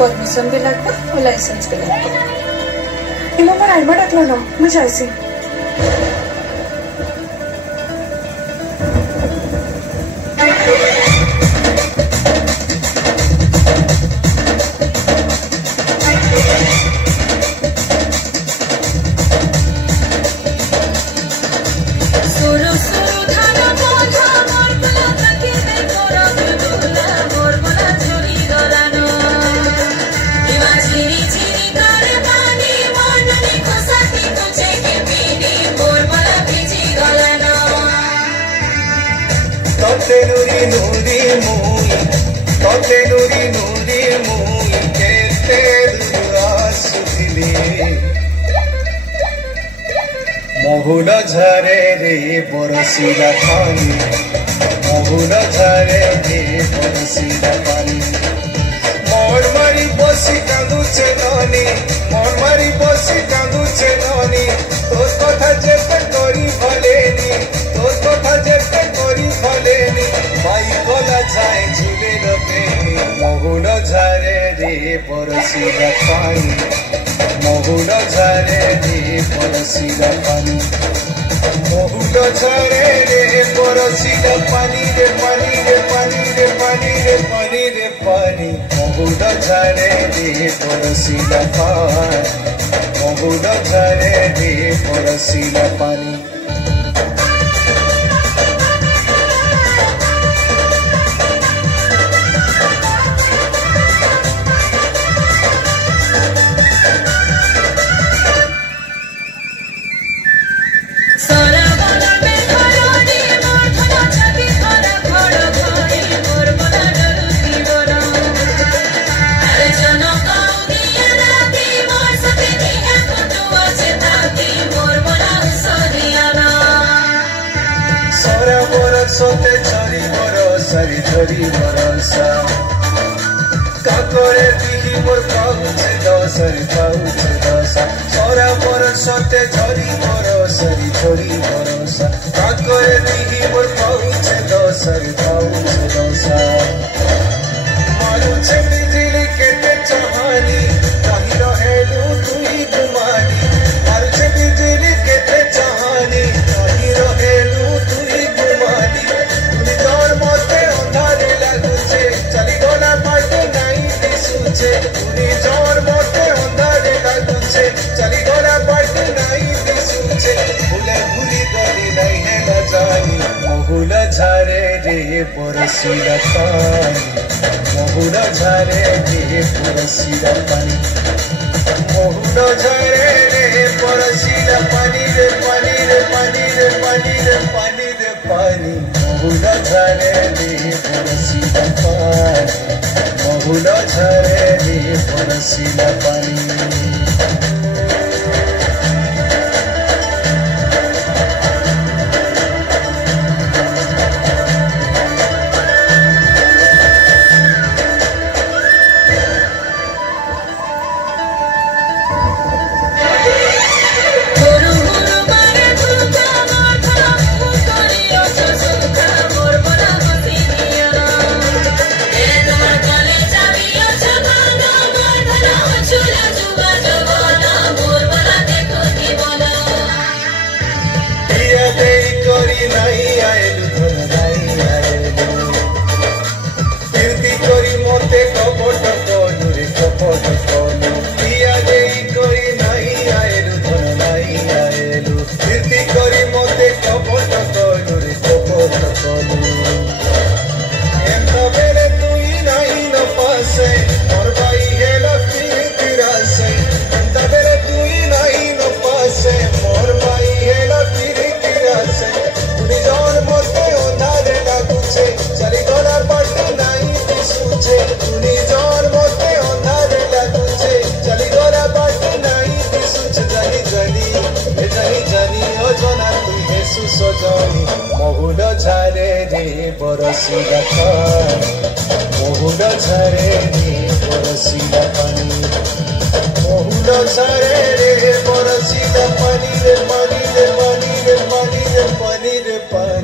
permission भी लगता और लाइसेंस भी लगता इमा पर आइमा डाकला ना मैं जायसी महुल झरे रे बरसीला पानी महुल झरे रे बरसीला पानी मन मारी बसी कांदुचे ननी मन मारी बसी कांदुचे ननी तोर कथा जेते करी भलेनी तोर कथा जेते करी भलेनी भाई गला जाए झूले रपेनी महुल झरे रे बरसीला पानी महुल झरे रे बरसीला पानी महुल झरे रे बरसीला पानी रे पानी रे पानी रे पानी रे पानी रे पानी महुल झरे रे बरसीला पानी महुल झरे रे बरसीला पानी सोते झरी बरसारी झरी बरसा काकरे दिही मोर पाउछे दसरी पाउछे दसा सोरा बरसते झरी बरसारी झरी बरसा काकरे दिही मोर पाउछे दसरी पाउछे दसा मारुछे बिजली केते चाहानी कहीं रहेलु तुई गुमानी मारुछे बिजली केते चाहानी कहीं रहेलु तुई गुमानी तुनी तोर मोते अंधारे लागुछे चली गोला पाटे नहीं दिसुछे तुनी जोर मोते अंधारे लागुछे चली गोला पाटे नहीं दिसुछे भूले भूली गली नहीं है न जानी महुल झरे रे बरसीला पानी महुल झरे रे बरसीला पानी महुल झरे रे बरसीला पानी रे पानी रे पानी रे पानी रे पानी रे पानी महुल झरे रे बरसीला पानी महुल झरे रे बरसीला पानी Chula chula सुसजनी महुड झारे रे बरसिला पानी महुड झारे रे बरसिला पानी महुड झारे रे बरसिला पानी रे पानी रे पानी रे पानी रे पानी रे पानी